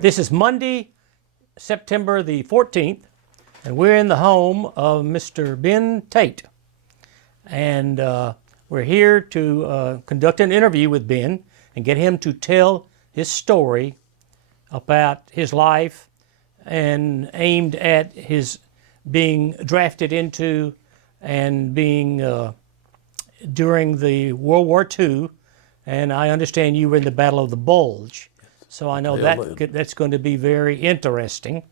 This is Monday, September the 14th, and we're in the home of Mr. Bennie Tate. And we're here to conduct an interview with Ben and get him to tell his story about his life and aimed at his being drafted into and being during the World War II. And I understand you were in the Battle of the Bulge. So I know that's going to be very interesting.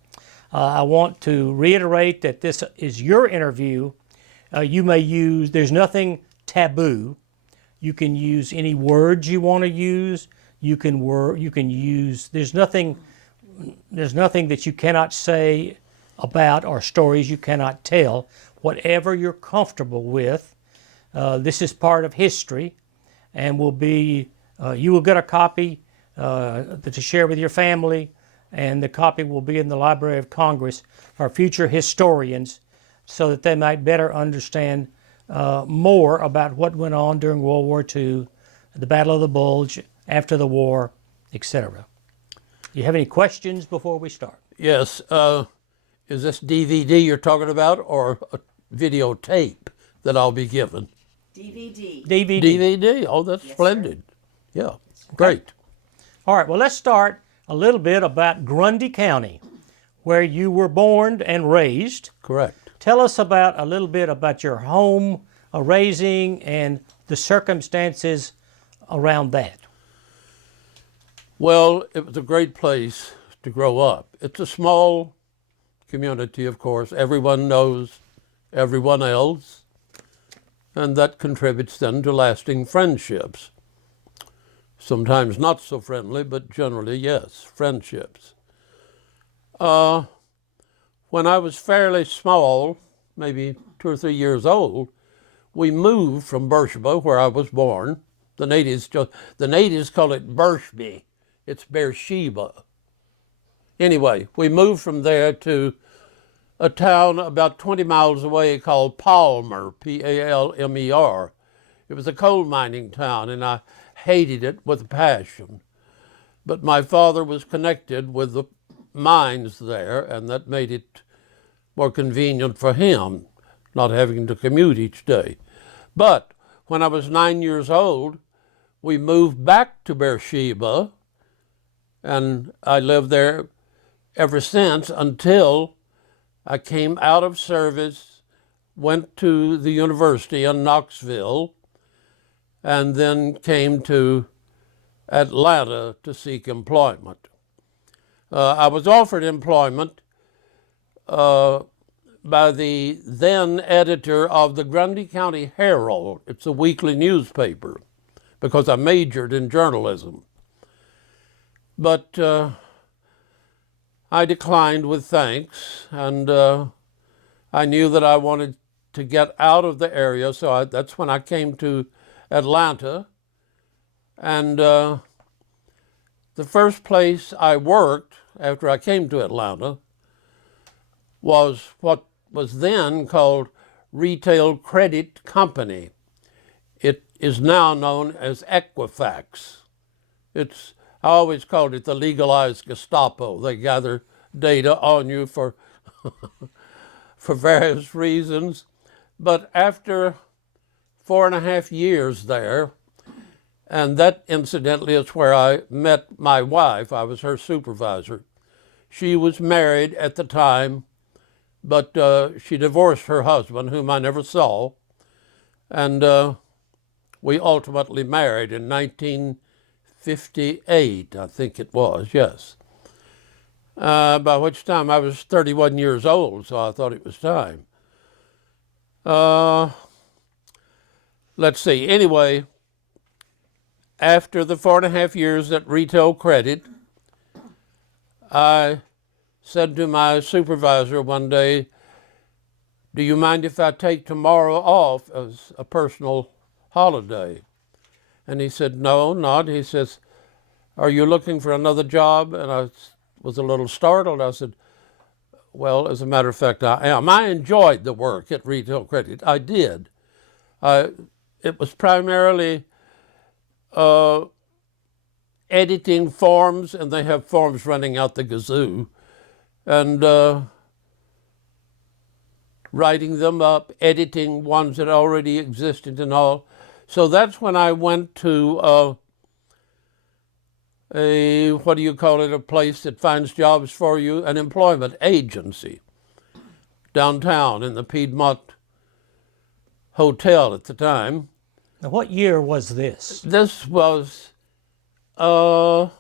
I want to reiterate that this is your interview. You may use, there's nothing taboo. You can use any words you want to use. You can use, there's nothing that you cannot say about or stories you cannot tell. Whatever you're comfortable with. This is part of history and will be, you will get a copy to share with your family, and the copy will be in the Library of Congress for future historians so that they might better understand more about what went on during World War II, the Battle of the Bulge, after the war, etc. Do you have any questions before we start? Yes. Is this DVD you're talking about or a videotape that I'll be given? DVD. DVD. Oh, that's yes, splendid. Sir. Yeah, okay. Great. All right, well, let's start a little bit about Grundy County, where you were born and raised. Correct. Tell us about a little bit about your home raising and the circumstances around that. Well, it was a great place to grow up. It's a small community, of course. Everyone knows everyone else, and that contributes then to lasting friendships. Sometimes not so friendly, but generally, yes, friendships. When I was fairly small, maybe 2 or 3 years old, we moved from Beersheba, where I was born. The natives call it Bershby. It's Beersheba. Anyway, we moved from there to a town about 20 miles away called Palmer, Palmer. It was a coal mining town, and I hated it with a passion. But my father was connected with the mines there, and that made it more convenient for him, not having to commute each day. But when I was 9 years old, we moved back to Beersheba, and I lived there ever since until I came out of service, went to the university in Knoxville, and then came to Atlanta to seek employment. I was offered employment by the then editor of the Grundy County Herald. It's a weekly newspaper, because I majored in journalism. But I declined with thanks, and I knew that I wanted to get out of the area, so that's when I came to Atlanta. And the first place I worked after I came to Atlanta was what was then called Retail Credit Company. It is now known as Equifax. I always called it the legalized Gestapo. They gather data on you for various reasons. But after 4.5 years there, and that incidentally is where I met my wife. I was her supervisor. She was married at the time, but she divorced her husband, whom I never saw, and we ultimately married in 1958, I think it was, yes. By which time I was 31 years old, so I thought it was time. Let's see, anyway, after the 4.5 years at Retail Credit, I said to my supervisor one day, "Do you mind if I take tomorrow off as a personal holiday?" And he said, "No, not." He says, "Are you looking for another job?" And I was a little startled. I said, "Well, as a matter of fact, I am." I enjoyed the work at Retail Credit. I did. It was primarily editing forms, and they have forms running out the gazoo, and writing them up, editing ones that already existed and all. So that's when I went to what do you call it, a place that finds jobs for you, an employment agency downtown in the Piedmont Hotel at the time. Now, what year was this? This was, Was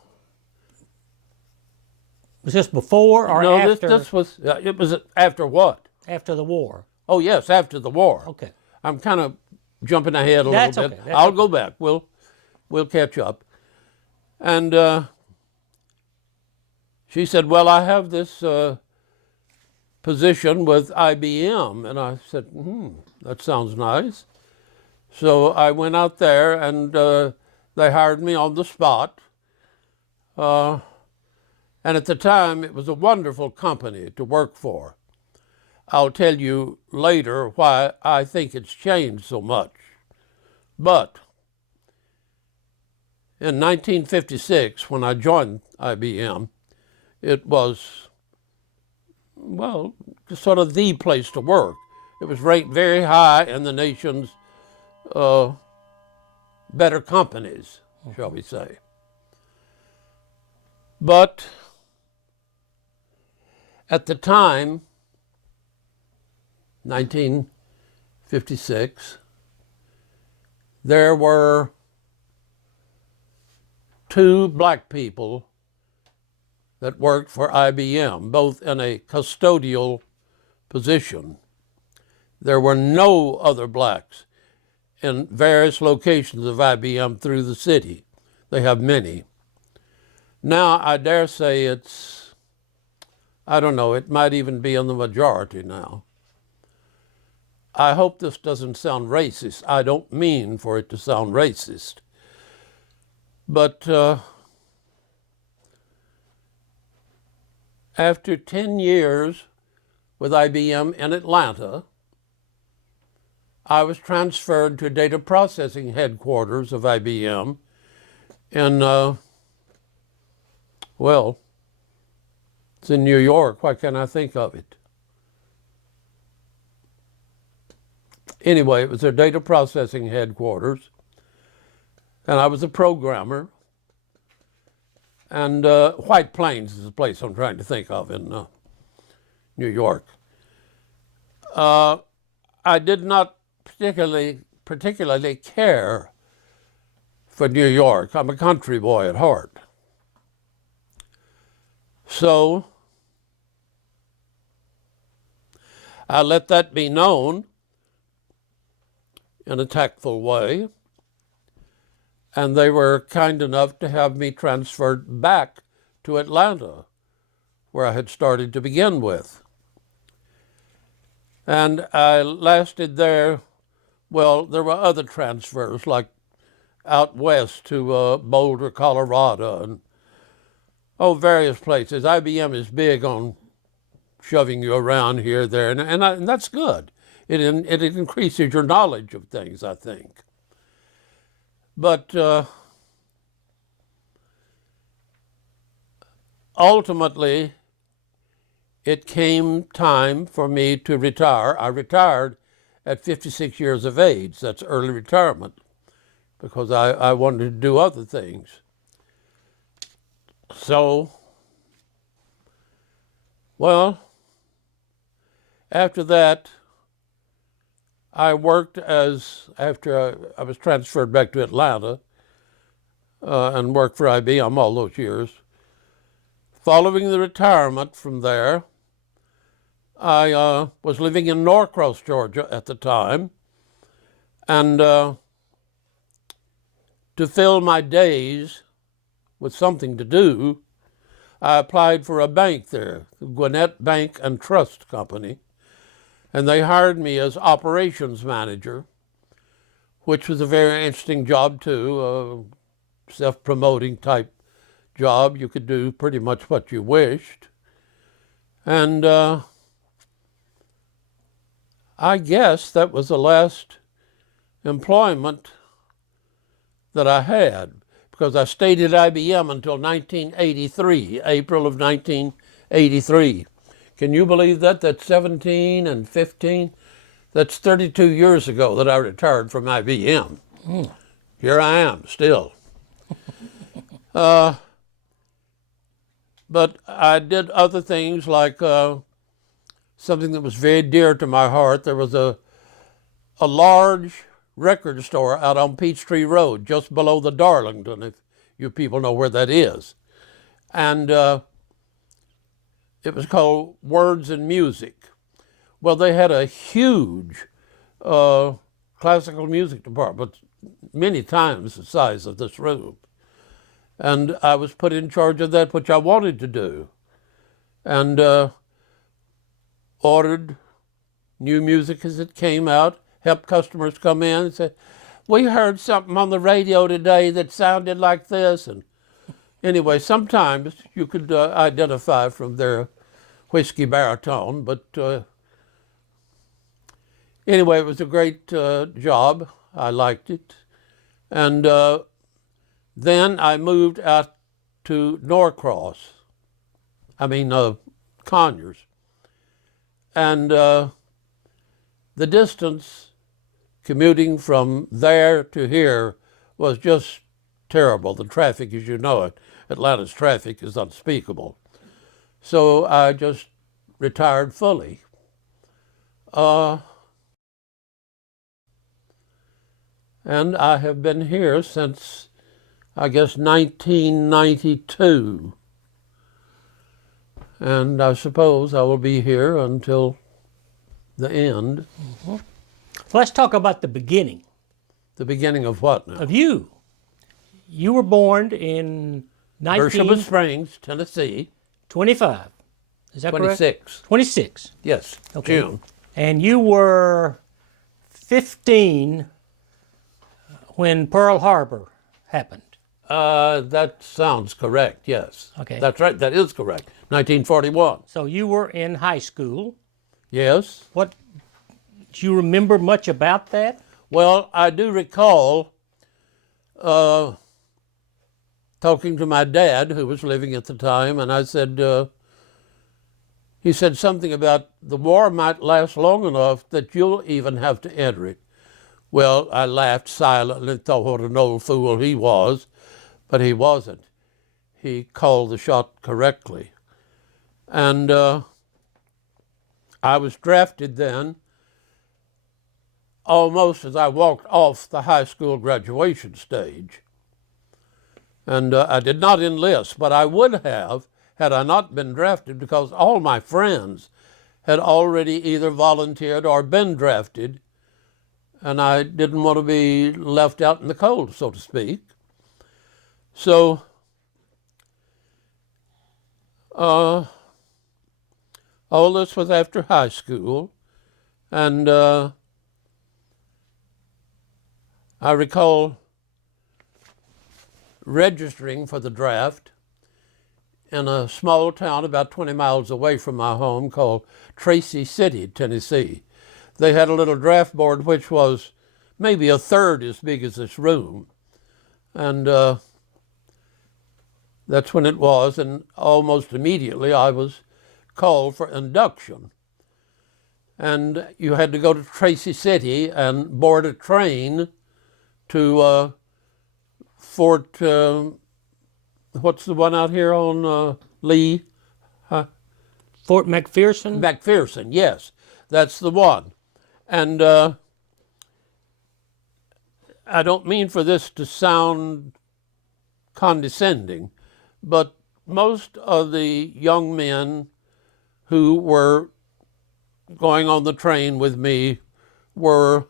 this before or no, after? this was, it was after what? After the war. Oh, yes, after the war. Okay. I'm kind of jumping ahead a That's little bit. okay, that's I'll okay. go back. We'll catch up. And she said, well, I have this position with IBM. And I said, that sounds nice. So I went out there, and they hired me on the spot. And at the time, it was a wonderful company to work for. I'll tell you later why I think it's changed so much. But in 1956, when I joined IBM, it was, well, sort of the place to work. It was ranked very high in the nation's better companies, shall we say. But at the time, 1956, there were 2 black people that worked for IBM, both in a custodial position. There were no other blacks in various locations of IBM through the city. They have many. Now, I dare say it's, I don't know, it might even be in the majority now. I hope this doesn't sound racist. I don't mean for it to sound racist. But after 10 years with IBM in Atlanta, I was transferred to data processing headquarters of IBM in, well, it's in New York. Why can't I think of it? Anyway, it was their data processing headquarters, and I was a programmer. And White Plains is the place I'm trying to think of in New York. I did not particularly care for New York. I'm a country boy at heart. So I let that be known in a tactful way, and they were kind enough to have me transferred back to Atlanta, where I had started to begin with. And I lasted there, well, there were other transfers, like out west to Boulder, Colorado, and various places. IBM is big on shoving you around here, there, and that's good. It increases your knowledge of things, I think. But ultimately, it came time for me to retire. I retired at 56 years of age. That's early retirement, because I wanted to do other things. So, well, after that, I worked after I was transferred back to Atlanta and worked for IBM all those years. Following the retirement from there, I was living in Norcross, Georgia at the time, and to fill my days with something to do, I applied for a bank there, the Gwinnett Bank and Trust Company, and they hired me as operations manager, which was a very interesting job too, self-promoting type job. You could do pretty much what you wished. And I guess that was the last employment that I had, because I stayed at IBM until 1983, April of 1983. Can you believe that? That's 17 and 15. That's 32 years ago that I retired from IBM. Here I am still. But I did other things like something that was very dear to my heart. There was a large record store out on Peachtree Road, just below the Darlington, if you people know where that is. And it was called Words and Music. Well, they had a huge classical music department, many times the size of this room. And I was put in charge of that, which I wanted to do. And ordered new music as it came out, helped customers come in and say, we heard something on the radio today that sounded like this. And anyway, sometimes you could identify from their whiskey baritone, but anyway, it was a great job. I liked it. And then I moved out to Conyers. And the distance commuting from there to here was just terrible. The traffic, as you know it, Atlanta's traffic is unspeakable. So I just retired fully. And I have been here since, I guess, 1992. And I suppose I will be here until the end. Mm-hmm. Let's talk about the beginning. The beginning of what now? Of you. You were born in Beersheba Springs, Tennessee. 25. Is that 26. correct? 26. Yes, Okay. June. And you were 15 when Pearl Harbor happened. That sounds correct, yes. Okay. That's right, that is correct. 1941. So you were in high school. Yes. What, do you remember much about that? Well, I do recall talking to my dad, who was living at the time, and I said, he said something about the war might last long enough that you'll even have to enter it. Well, I laughed silently and thought what an old fool he was, but he wasn't. He called the shot correctly. And I was drafted then almost as I walked off the high school graduation stage. And I did not enlist, but I would have had I not been drafted, because all my friends had already either volunteered or been drafted, and I didn't want to be left out in the cold, so to speak. So all this was after high school, and I recall registering for the draft in a small town about 20 miles away from my home called Tracy City, Tennessee. They had a little draft board which was maybe a third as big as this room. And that's when it was, and almost immediately I was called for induction. And you had to go to Tracy City and board a train to Fort, what's the one out here on Lee? Fort McPherson? McPherson, yes, that's the one. And I don't mean for this to sound condescending, but most of the young men who were going on the train with me were,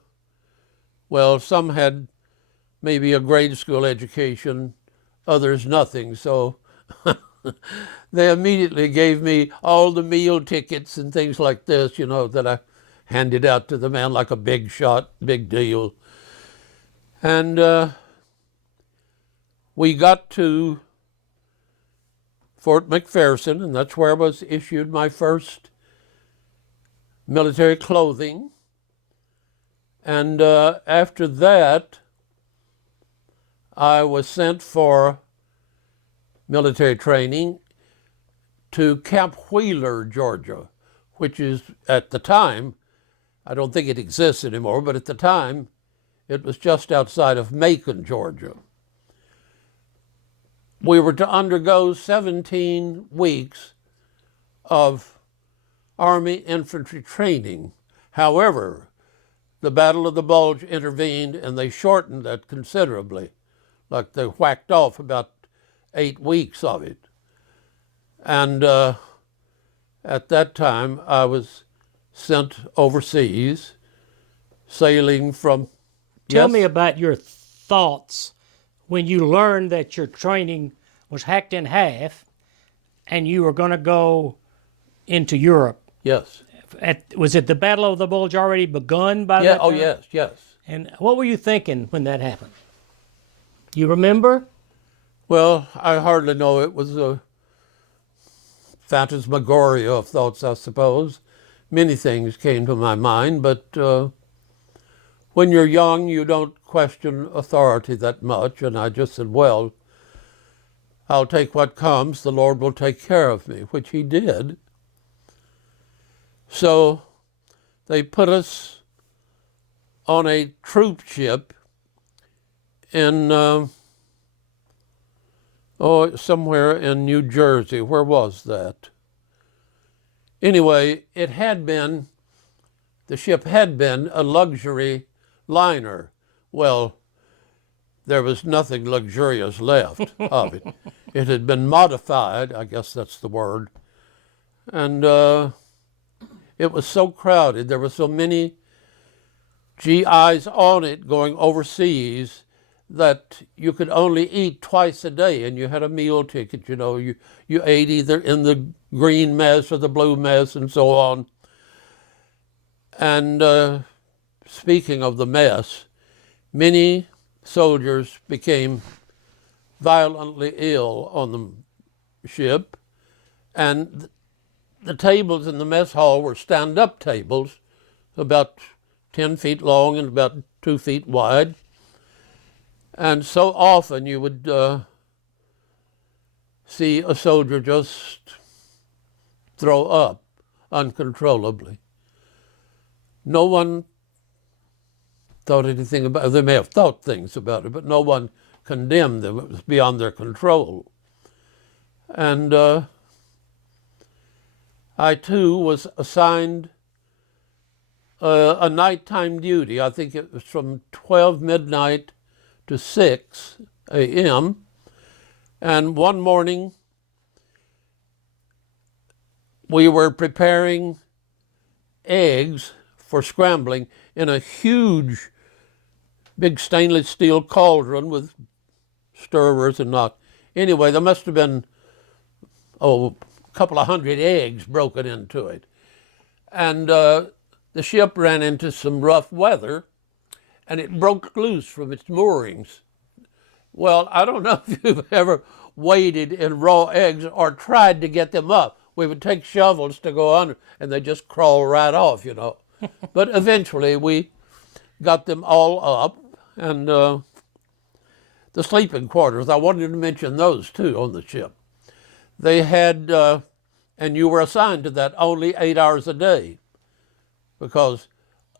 well, some had maybe a grade school education, others nothing. So they immediately gave me all the meal tickets and things like this, you know, that I handed out to the man like a big shot, big deal. And we got to Fort McPherson, and that's where I was issued my first military clothing. And after that, I was sent for military training to Camp Wheeler, Georgia, which is at the time, I don't think it exists anymore, but at the time, it was just outside of Macon, Georgia. We were to undergo 17 weeks of Army infantry training. However, the Battle of the Bulge intervened and they shortened that considerably. Like they whacked off about 8 weeks of it. And at that time, I was sent overseas, sailing from... Tell me about your thoughts when you learned that your training was hacked in half and you were going to go into Europe. Yes. Was it the Battle of the Bulge already begun by that time? Oh, yes, yes. And what were you thinking when that happened? You remember? Well, I hardly know. It was a phantasmagoria of thoughts, I suppose. Many things came to my mind, but when you're young, you don't question authority that much. And I just said, well, I'll take what comes. The Lord will take care of me, which he did. So they put us on a troop ship in, somewhere in New Jersey. Where was that? Anyway, the ship had been a luxury liner. Well, there was nothing luxurious left of it. It had been modified, I guess that's the word. And it was so crowded. There were so many GIs on it going overseas that you could only eat twice a day, and you had a meal ticket. You know, you ate either in the green mess or the blue mess and so on. And speaking of the mess, many soldiers became violently ill on the ship, and the tables in the mess hall were stand-up tables, about 10 feet long and about 2 feet wide. And so often you would see a soldier just throw up uncontrollably. No one thought anything about it. They may have thought things about it, but no one condemned them. It was beyond their control. And I, too, was assigned a nighttime duty. I think it was from 12 midnight to 6 a.m. And one morning, we were preparing eggs for scrambling in a huge, big stainless steel cauldron with stirrers and not. Anyway, there must have been, a couple of hundred eggs broken into it. And the ship ran into some rough weather, and it broke loose from its moorings. Well, I don't know if you've ever waded in raw eggs or tried to get them up. We would take shovels to go under, and they just crawl right off, you know. But eventually we got them all up, and the sleeping quarters, I wanted to mention those too on the ship. They had, and you were assigned to that only 8 hours a day, because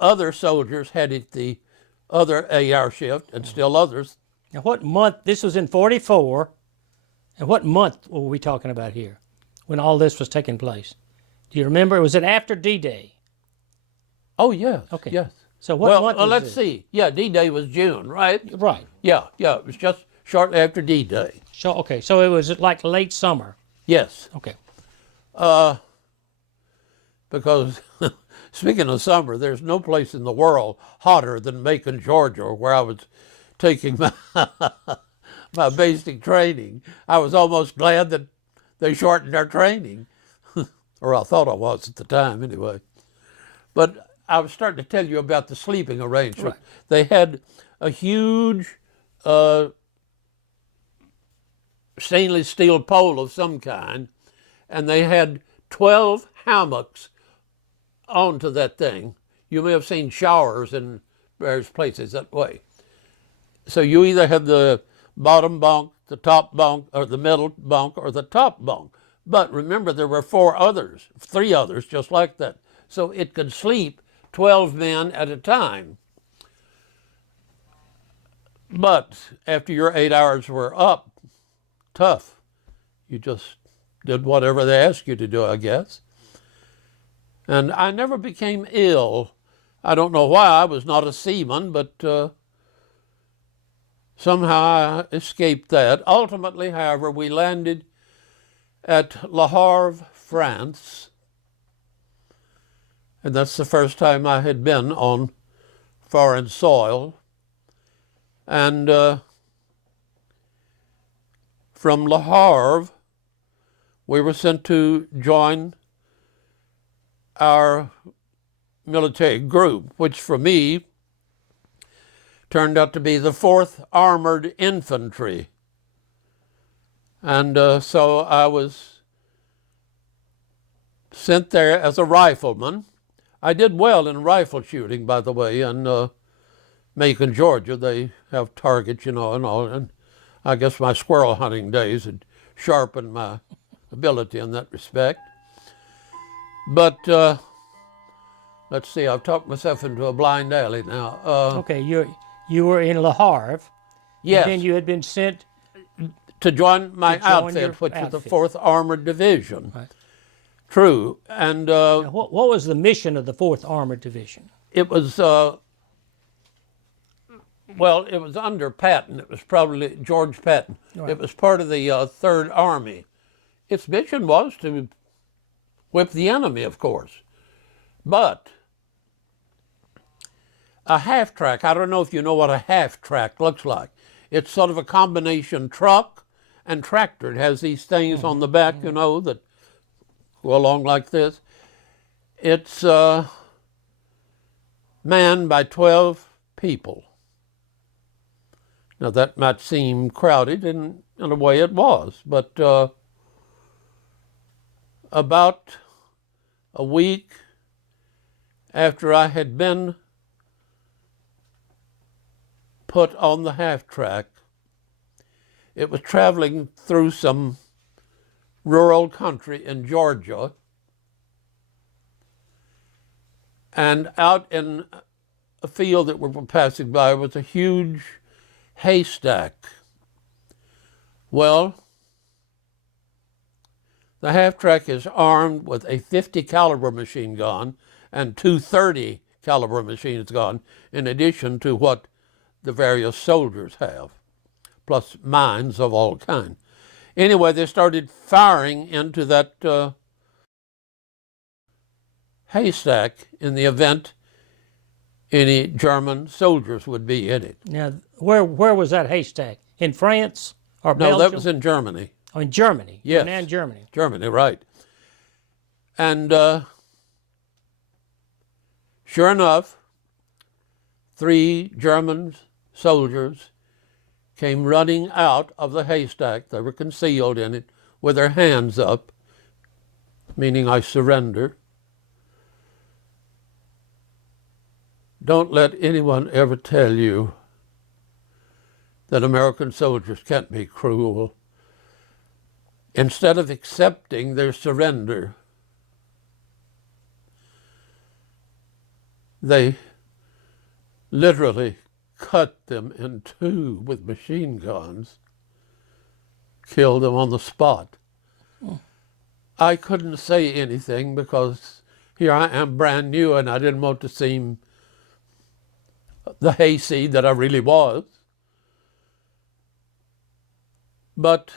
other soldiers had it the other 8-hour shift, and still others. Now, what month? This was in 44. And what month were we talking about here when all this was taking place? Do you remember? Was it after D-Day? Oh, yes. Okay. Yes. So what month was let's this? see. Yeah, D-Day was June, right? Right. Yeah, it was just shortly after D-Day. So, okay, so it was like late summer. Yes. Okay. Because speaking of summer, there's no place in the world hotter than Macon, Georgia, where I was taking my basic training. I was almost glad that they shortened our training, or I thought I was at the time anyway. But I was starting to tell you about the sleeping arrangement. Right. They had a huge stainless steel pole of some kind, and they had 12 hammocks onto that thing. You may have seen showers in various places that way. So you either had the bottom bunk, the top bunk, or the middle bunk, or the top bunk. But remember, there were three others just like that. So it could sleep 12 men at a time. But after your 8 hours were up, tough. You just did whatever they asked you to do, I guess. And I never became ill. I don't know why. I was not a seaman, but somehow I escaped that. Ultimately, however, we landed at Le Havre, France. And that's the first time I had been on foreign soil. And from Le Havre, we were sent to join our military group, which for me turned out to be the 4th Armored Infantry. And so I was sent there as a rifleman. I did well in rifle shooting, by the way, in Macon, Georgia. They have targets, you know, and all. And I guess my squirrel hunting days had sharpened my ability in that respect. But let's see, I've talked myself into a blind alley now. Okay, you were in Le Havre. Yes. And then you had been sent to join my to join your outfit, which was the outfit. 4th Armored Division. Right. True. And Now, what was the mission of the 4th Armored Division? it was, well, it was under Patton. It was probably George Patton. Right. It was part of the 3rd Army. Its mission was to whip the enemy, of course. But a half-track, I don't know if you know what a half-track looks like. It's sort of a combination truck and tractor. It has these things on the back, you know, that go along like this. It's manned by 12 people. Now that might seem crowded, and in a way it was, but about a week after I had been put on the half-track, it was traveling through some rural country in Georgia, and out in a field that we were passing by was a huge haystack. Well, the half-track is armed with a 50 caliber machine gun and two 30 caliber machine guns, in addition to what the various soldiers have, plus mines of all kinds. Anyway, they started firing into that haystack in the event any German soldiers would be in it. Now, where was that haystack? In France or Belgium? No, that was in Germany. Oh, in Germany. Yes. Now in Germany. Germany, right. And sure enough, 3 German soldiers came running out of the haystack. They were concealed in it with their hands up, meaning I surrender. Don't let anyone ever tell you that American soldiers can't be cruel. Instead of accepting their surrender, they literally cut them in two with machine guns, killed them on the spot. I couldn't say anything because here I am brand new and I didn't want to seem the hayseed that I really was. But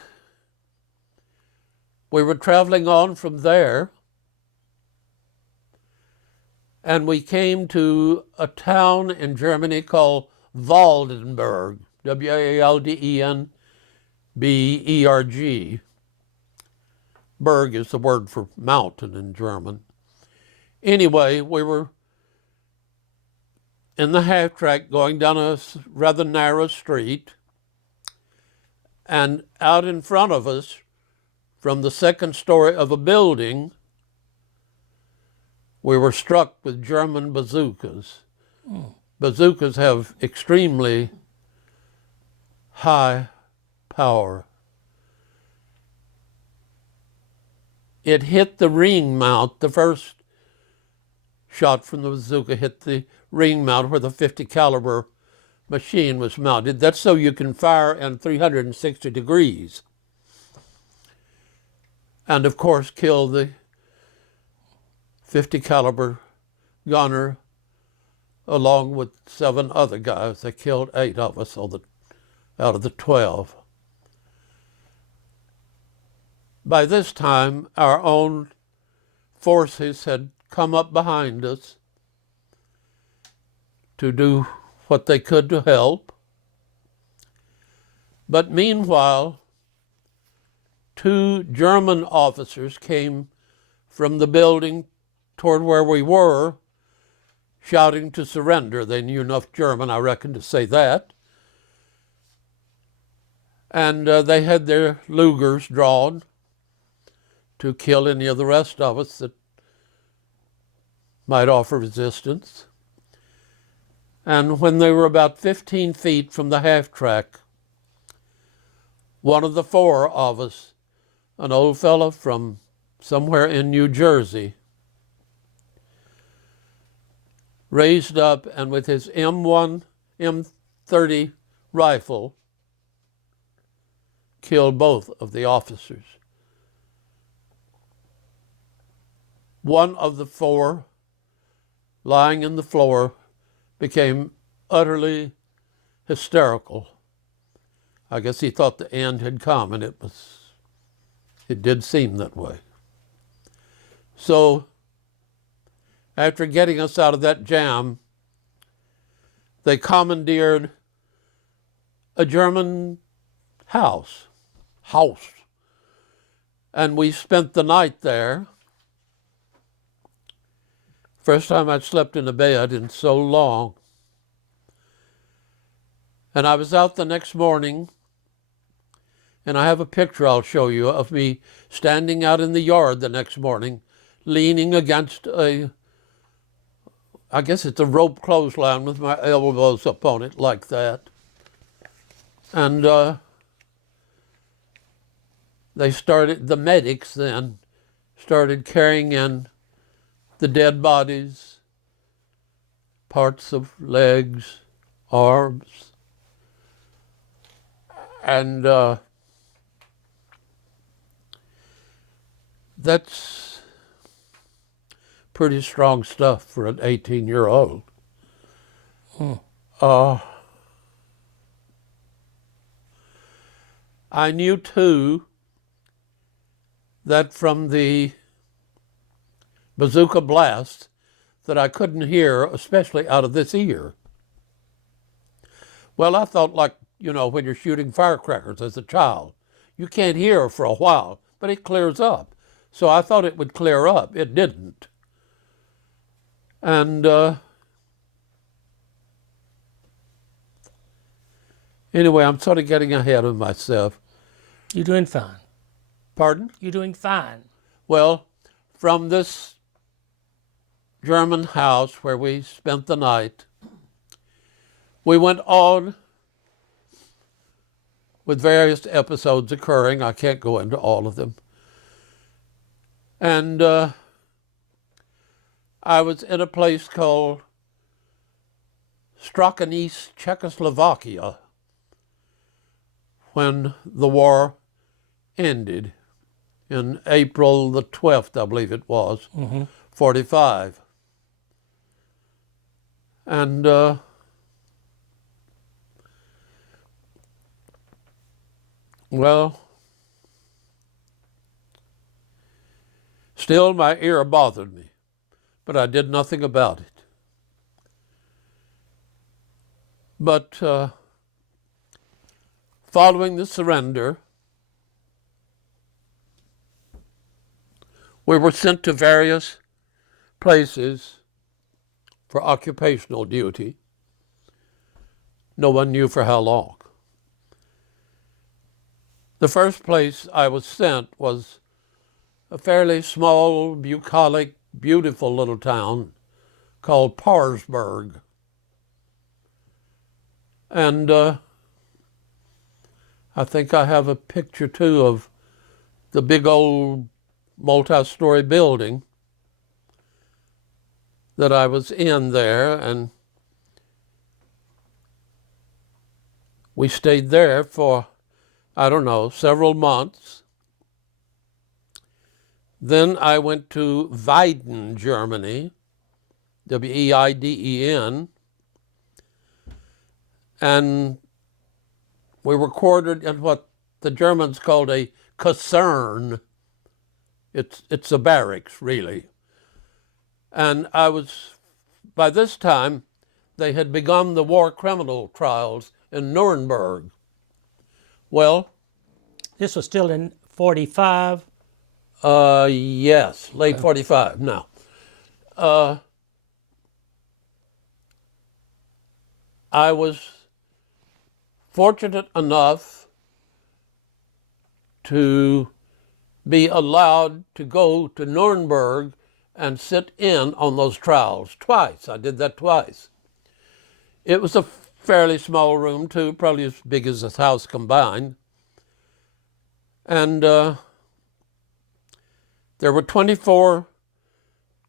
we were traveling on from there, and we came to a town in Germany called Waldenberg, W-A-L-D-E-N-B-E-R-G. Berg is the word for mountain in German. Anyway, we were in the half-track going down a rather narrow street, and out in front of us, from the second story of a building, we were struck with German bazookas. Bazookas have extremely high power. It hit the ring mount. The first shot from the bazooka hit the ring mount where the 50 caliber machine was mounted. That's so you can fire in 360 degrees. And of course kill the 50 caliber gunner along with 7 other guys. They killed 8 of us out of the 12. By this time, our own forces had come up behind us to do what they could to help. But meanwhile, 2 German officers came from the building toward where we were, shouting to surrender. They knew enough German, I reckon, to say that. And they had their Lugers drawn to kill any of the rest of us that might offer resistance. And when they were about 15 feet from the half-track, one of the 4 of us, an old fellow from somewhere in New Jersey, raised up and with his M30 rifle killed both of the officers. One of the 4, lying in the floor, became utterly hysterical. I guess he thought the end had come, and it did seem that way. So, after getting us out of that jam, they commandeered a German house, and we spent the night there. First time I'd slept in a bed in so long. And I was out the next morning, and I have a picture I'll show you of me standing out in the yard the next morning, leaning against I guess it's a rope clothesline with my elbows up on it like that. And the medics then started carrying in the dead bodies, parts of legs, arms, and that's pretty strong stuff for an 18-year-old. I knew, too, that from the bazooka blast that I couldn't hear, especially out of this ear. Well, I thought, like, when you're shooting firecrackers as a child, you can't hear for a while, but it clears up. So I thought it would clear up. It didn't. And anyway, I'm sort of getting ahead of myself. You're doing fine. Pardon? You're doing fine. Well, from this German house where we spent the night, we went on with various episodes occurring. I can't go into all of them. And I was in a place called Strakonice, Czechoslovakia, when the war ended in April the 12th, I believe it was, 45. And well, still my ear bothered me, but I did nothing about it. But following the surrender, we were sent to various places for occupational duty. No one knew for how long. The first place I was sent was a fairly small, bucolic, beautiful little town called Parsberg. And I think I have a picture too of the big old multi-story building that I was in there, and we stayed there for, I don't know, several months. Then I went to Weiden, Germany, Weiden, and we were quartered in what the Germans called a Kaserne. It's a barracks, really. And by this time, they had begun the war criminal trials in Nuremberg. Well, This was still in 45. yes, late 45 now. I was fortunate enough to be allowed to go to Nuremberg and sit in on those trials twice. I did that twice. It was a fairly small room too, probably as big as this house combined. And there were 24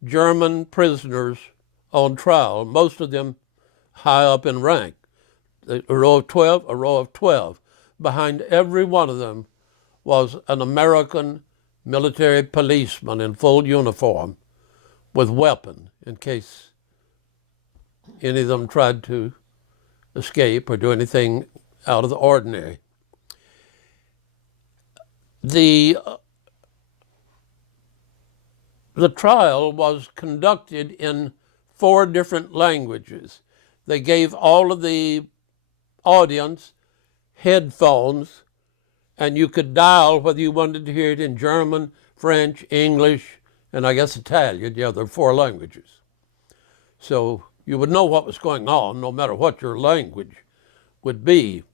German prisoners on trial, most of them high up in rank. A row of 12, a row of 12. Behind every one of them was an American military policeman in full uniform with weapon in case any of them tried to escape or do anything out of the ordinary. The trial was conducted in 4 different languages. They gave all of the audience headphones, and you could dial whether you wanted to hear it in German, French, English, and I guess Italian, the other 4 languages. So you would know what was going on no matter what your language would be.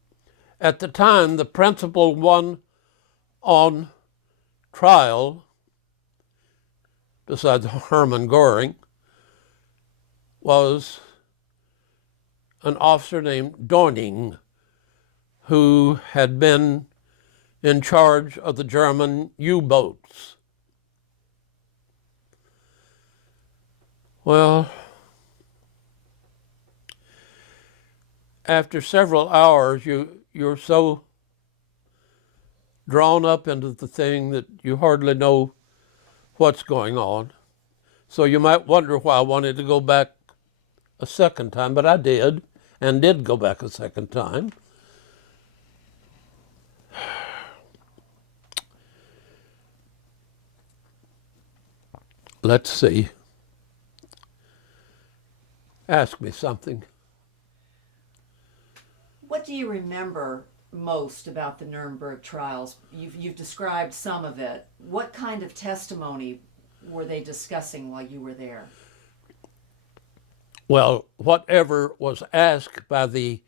At the time, the principal one on trial, besides Hermann Goring, was an officer named Dorning, who had been in charge of the German U-boats. Well, after several hours, you're so drawn up into the thing that you hardly know what's going on. So you might wonder why I wanted to go back a second time, but I did, and did go back a second time. Let's see. Ask me something. What do you remember most about the Nuremberg trials? You've described some of it. What kind of testimony were they discussing while you were there? Well, whatever was asked by the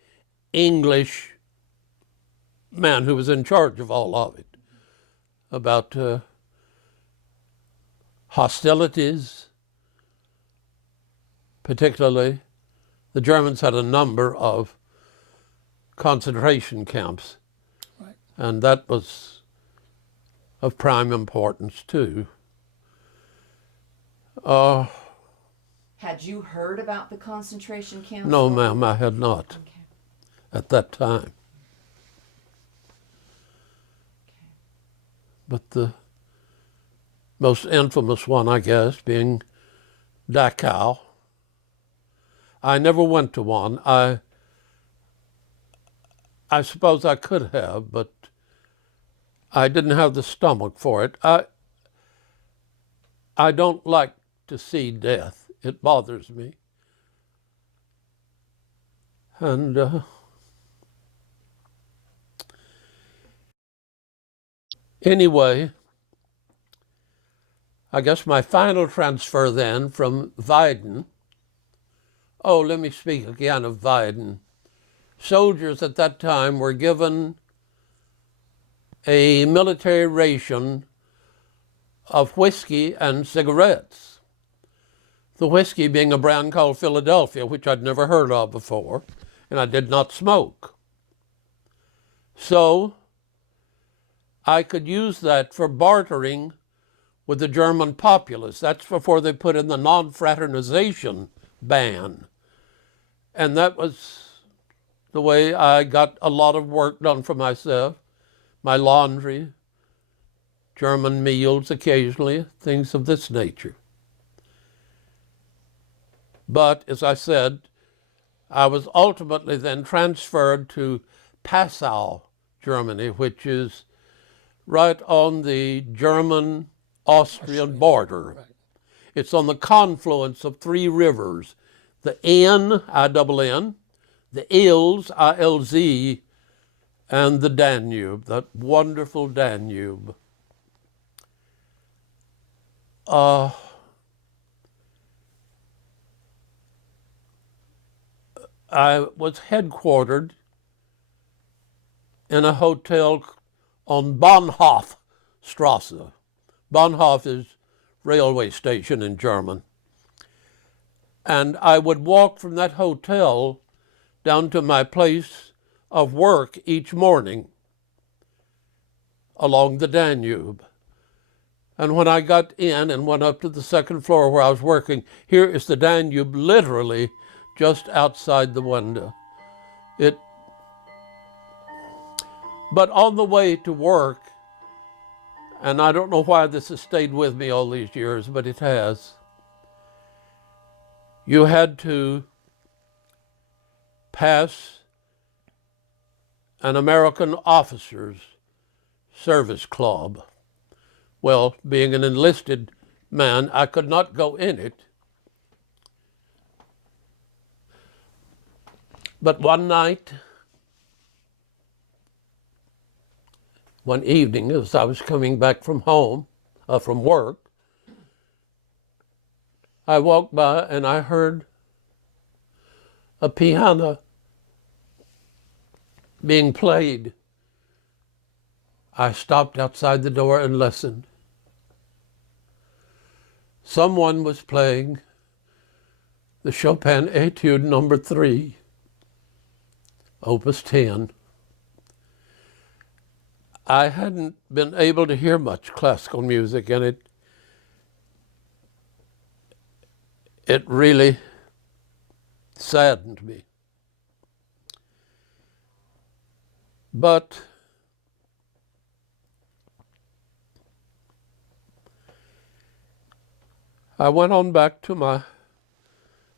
English man who was in charge of all of it about hostilities, particularly. The Germans had a number of concentration camps, Right. and that was of prime importance too. Had you heard about the concentration camps? No, ma'am, I had not Okay. at that time. But the most infamous one, I guess, being Dachau. I never went to one. I suppose I could have, but I didn't have the stomach for it. I don't like to see death. It bothers me. And anyway, I guess my final transfer then from Weiden. Oh, let me speak again of Weiden. Soldiers at that time were given a military ration of whiskey and cigarettes. The whiskey being a brand called Philadelphia, which I'd never heard of before, and I did not smoke. So I could use that for bartering with the German populace. That's before they put in the non-fraternization ban. And that was the way I got a lot of work done for myself, my laundry, German meals occasionally, things of this nature. But, as I said, I was ultimately then transferred to Passau, Germany, which is right on the German-Austrian border. Right. It's on the confluence of three rivers, the Inn, I-double-N, the Ilz, I-L-Z, and the Danube, that wonderful Danube. I was headquartered in a hotel on Bahnhofstrasse. Bahnhof is railway station in German. And I would walk from that hotel down to my place of work each morning along the Danube. And when I got in and went up to the second floor where I was working, here is the Danube literally just outside the window. But on the way to work, and I don't know why this has stayed with me all these years, but it has, you had to pass an American officers service club. Well, being an enlisted man, I could not go in it. But one evening, as I was coming back from work, I walked by and I heard a piano being played. I stopped outside the door and listened. Someone was playing the Chopin Etude No. 3, Opus 10. I hadn't been able to hear much classical music, and it really saddened me. But I went on back to my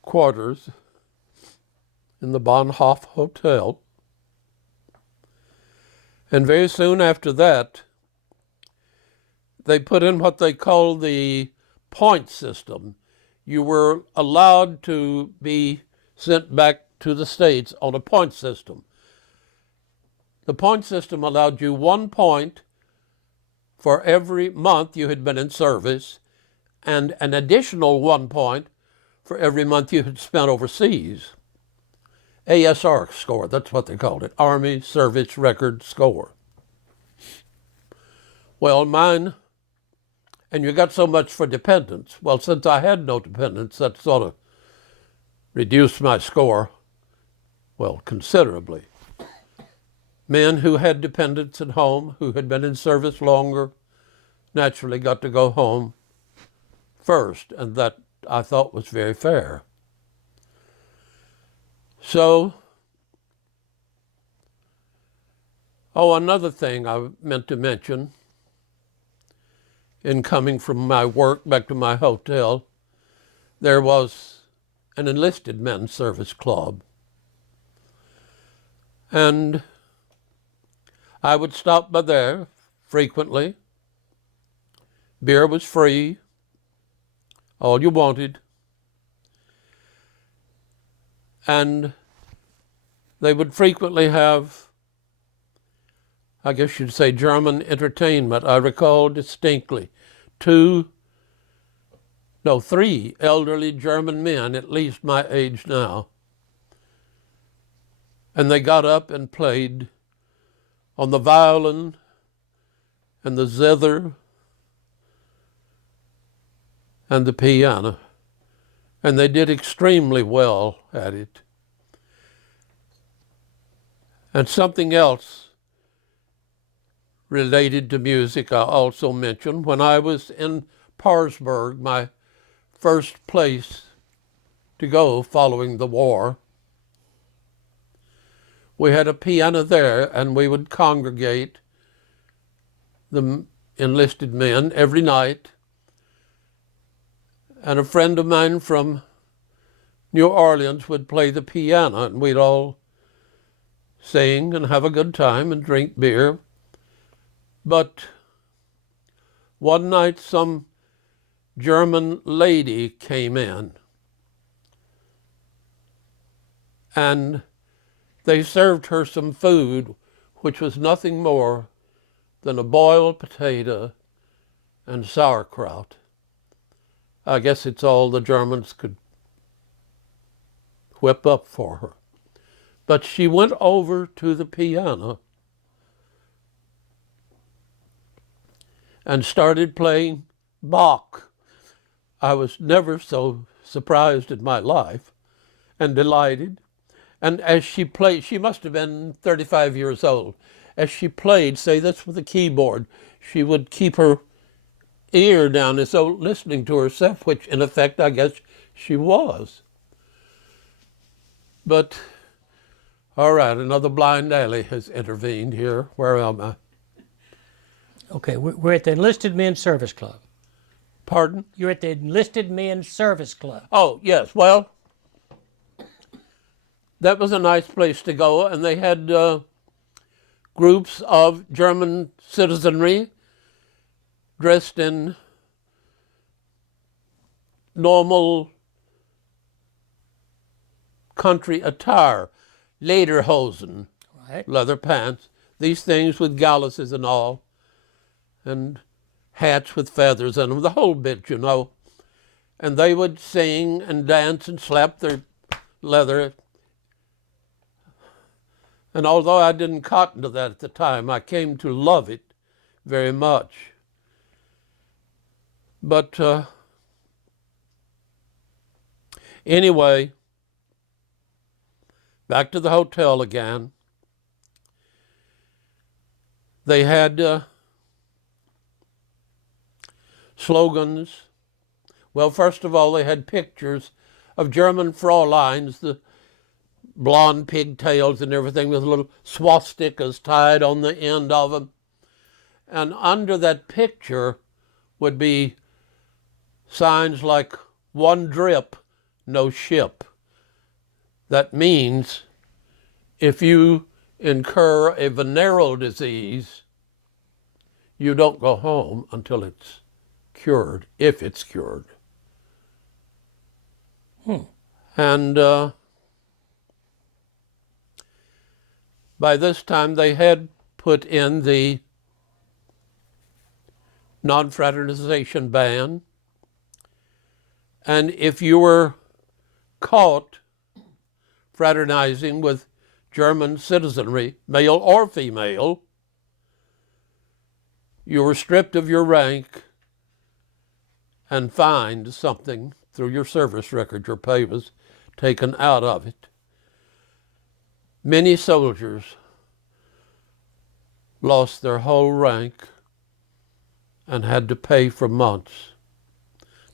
quarters in the Bahnhof Hotel, and very soon after that, they put in what they call the point system. You were allowed to be sent back to the States on a point system. The point system allowed you 1 point for every month you had been in service, and an additional 1 point for every month you had spent overseas. ASR score, that's what they called it, Army Service Record Score. Well, mine, and you got so much for dependents. Well, since I had no dependents, that sort of reduced my score, well, considerably. Men who had dependents at home, who had been in service longer, naturally got to go home first, and that I thought was very fair. So, another thing I meant to mention in coming from my work back to my hotel, there was an enlisted men's service club. And I would stop by there frequently. Beer was free, all you wanted. And they would frequently have, I guess you'd say, German entertainment. I recall distinctly 3 elderly German men, at least my age now. And they got up and played on the violin and the zither and the piano. And they did extremely well at it. And something else related to music, I also mentioned when I was in Parsberg, my first place to go following the war. We had a piano there, and we would congregate the enlisted men every night. And a friend of mine from New Orleans would play the piano, and we'd all sing and have a good time and drink beer. But one night some German lady came in, and they served her some food, which was nothing more than a boiled potato and sauerkraut. I guess it's all the Germans could whip up for her. But she went over to the piano and started playing Bach. I was never so surprised in my life and delighted. And as she played, she must have been 35 years old. As she played, say this with a keyboard, she would keep her ear down as though listening to herself, which in effect I guess she was. But, all right, another blind alley has intervened here. Where am I? Okay, we're at the Enlisted Men's Service Club. Pardon? You're at the Enlisted Men's Service Club. Oh, yes, well, that was a nice place to go, and they had groups of German citizenry dressed in normal country attire, lederhosen, Right. leather pants, these things with galluses and all, and hats with feathers in them, the whole bit, you know. And they would sing and dance and slap their leather. And although I didn't cotton to that at the time, I came to love it very much. But anyway, back to the hotel again. They had slogans. Well, first of all, they had pictures of German Fräuleins, the blonde pigtails and everything, with little swastikas tied on the end of them. And under that picture would be signs like "one drip, no ship." That means if you incur a venereal disease, you don't go home until it's cured, if it's cured. And by this time they had put in the non-fraternization ban, and if you were caught fraternizing with German citizenry, male or female, you were stripped of your rank and fined something through your service record. Your pay was taken out of it. Many soldiers lost their whole rank and had to pay for months.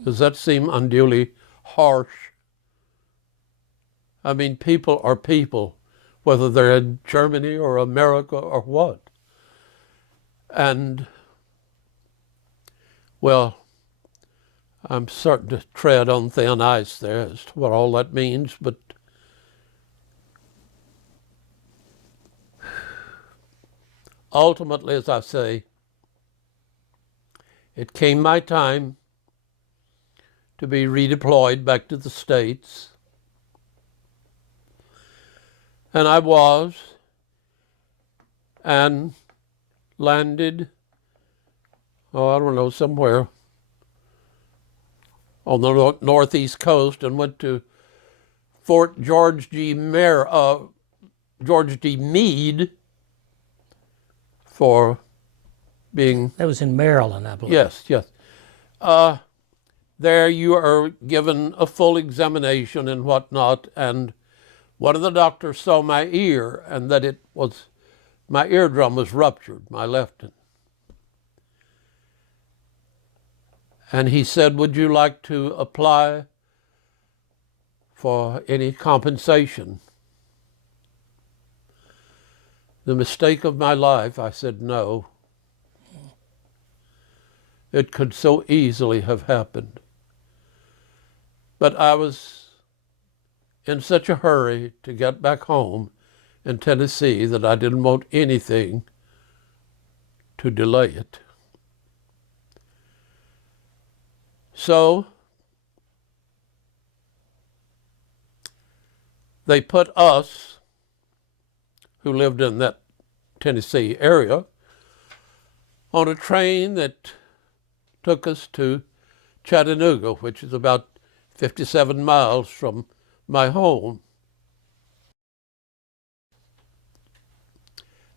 Does that seem unduly harsh? I mean, people are people, whether they're in Germany or America or what. And, well, I'm starting to tread on thin ice there as to what all that means, but ultimately, as I say, it came my time to be redeployed back to the States. And I was, and landed, I don't know, somewhere on the northeast coast, and went to Fort George D. Meade for being... That was in Maryland, I believe. Yes, yes. There you are given a full examination and whatnot, and one of the doctors saw my ear, and that it was, my eardrum was ruptured, my left one. And he said, would you like to apply for any compensation? The mistake of my life, I said no. It could so easily have happened. But I was in such a hurry to get back home in Tennessee that I didn't want anything to delay it. So they put us, who lived in that Tennessee area, on a train that took us to Chattanooga, which is about 57 miles from my home.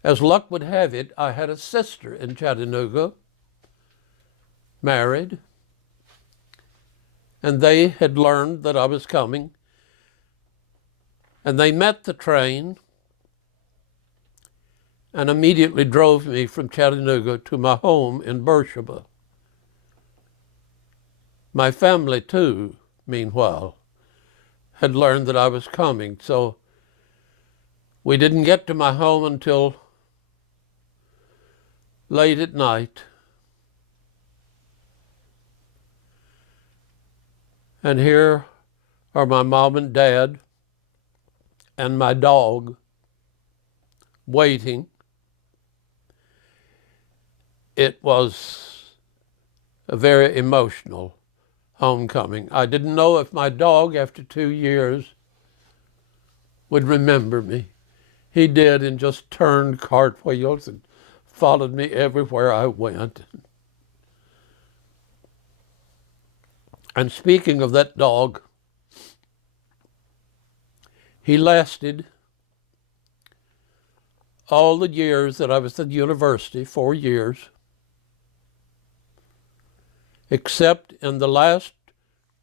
As luck would have it, I had a sister in Chattanooga, married, and they had learned that I was coming, and they met the train and immediately drove me from Chattanooga to my home in Beersheba. My family, too, meanwhile, had learned that I was coming, so we didn't get to my home until late at night. And here are my mom and dad and my dog waiting. It was a very emotional homecoming. I didn't know if my dog, after 2 years, would remember me. He did, and just turned cartwheels and followed me everywhere I went. And speaking of that dog, he lasted all the years that I was at university, 4 years, except in the last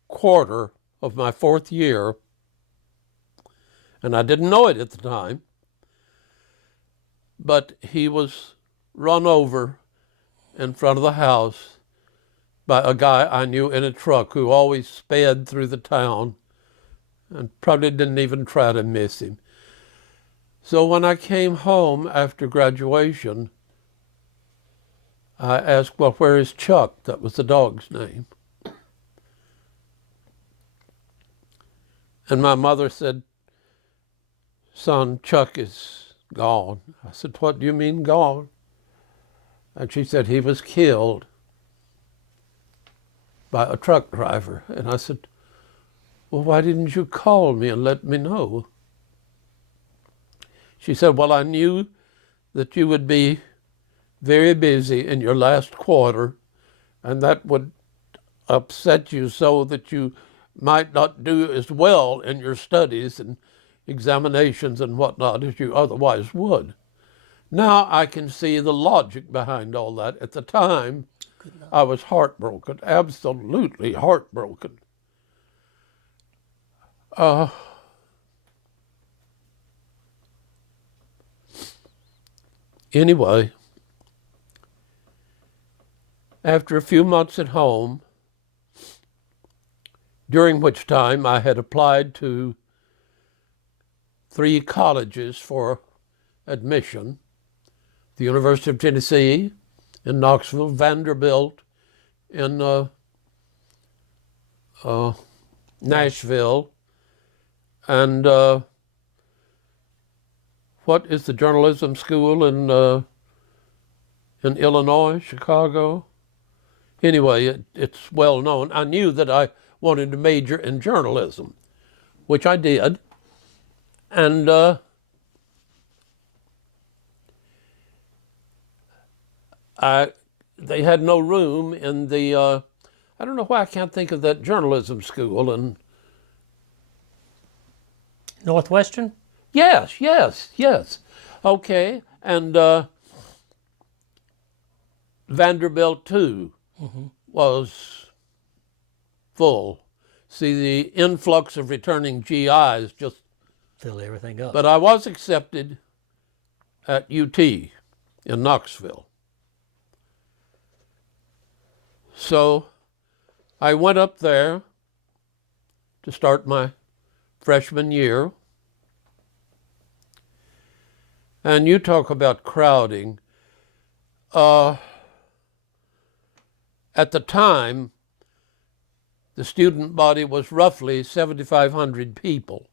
quarter of my 4th year, and I didn't know it at the time, but he was run over in front of the house by a guy I knew in a truck who always sped through the town and probably didn't even try to miss him. So when I came home after graduation, I asked, well, where is Chuck? That was the dog's name. And my mother said, son, Chuck is gone. I said, what do you mean gone? And she said, he was killed by a truck driver. And I said, well, why didn't you call me and let me know? She said, well, I knew that you would be very busy in your last quarter, and that would upset you so that you might not do as well in your studies and examinations and whatnot as you otherwise would. Now I can see the logic behind all that. At the time, I was heartbroken, absolutely heartbroken. Anyway, after a few months at home, during which time I had applied to 3 colleges for admission: the University of Tennessee in Knoxville, Vanderbilt in Nashville, and what is the journalism school in Illinois, Chicago? Anyway, it's well known. I knew that I wanted to major in journalism, which I did, and they had no room in the, I don't know why I can't think of that journalism school. And Northwestern? Yes. Okay, and Vanderbilt too was full. See, the influx of returning GIs just Fill everything up. But I was accepted at UT in Knoxville. So I went up there to start my freshman year. And you talk about crowding. At the time, the student body was roughly 7,500 people,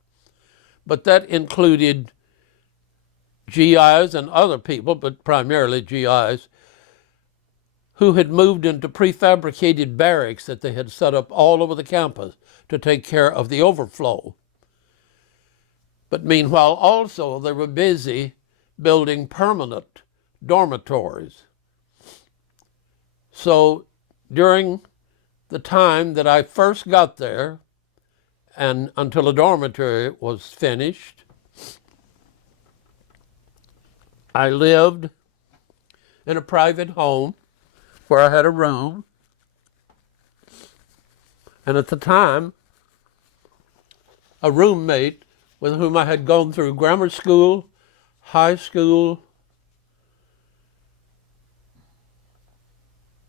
but that included GIs and other people, but primarily GIs, who had moved into prefabricated barracks that they had set up all over the campus to take care of the overflow. But meanwhile, also, they were busy building permanent dormitories. So during the time that I first got there, and until a dormitory was finished, I lived in a private home where I had a room. And at the time, a roommate with whom I had gone through grammar school, high school,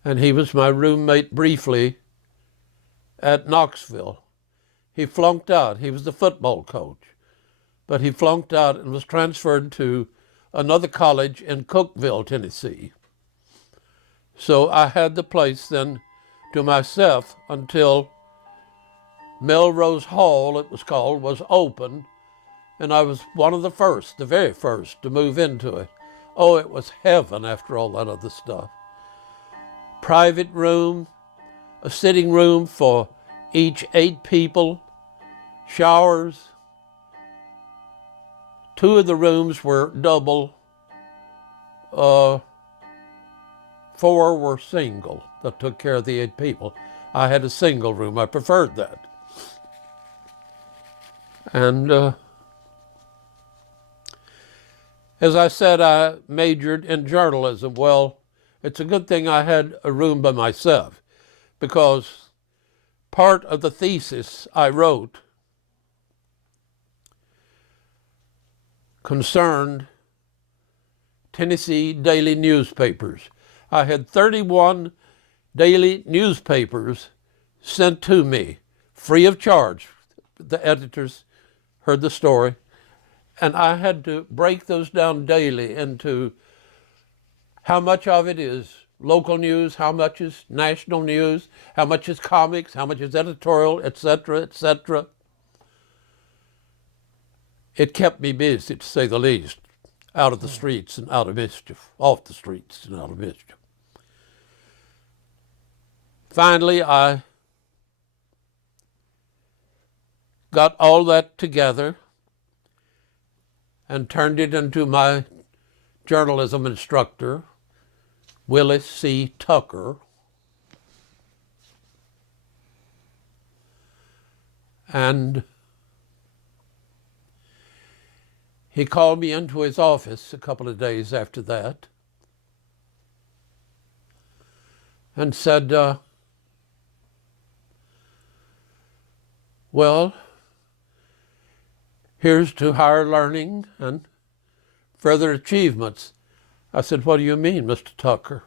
and he was my roommate briefly at Knoxville. He flunked out. He was the football coach, but he flunked out and was transferred to another college in Cookeville, Tennessee. So I had the place then to myself until Melrose Hall, it was called, was open, and I was one of the first, the very first, to move into it. Oh, it was heaven after all that other stuff. Private room, a sitting room for each 8 people, showers. 2 of the rooms were double, 4 were single that took care of the 8 people. I had a single room. I preferred that. And as I said, I majored in journalism. Well, it's a good thing I had a room by myself, because part of the thesis I wrote concerned Tennessee daily newspapers. I had 31 daily newspapers sent to me free of charge. The editors heard the story, and I had to break those down daily into how much of it is local news, how much is national news, how much is comics, how much is editorial, etc., etc. It kept me busy, to say the least, out of the streets and out of mischief, off the streets and out of mischief. Finally, I got all that together and turned it into my journalism instructor, Willis C. Tucker. And he called me into his office a couple of days after that and said, well, here's to higher learning and further achievements. I said, what do you mean, Mr. Tucker?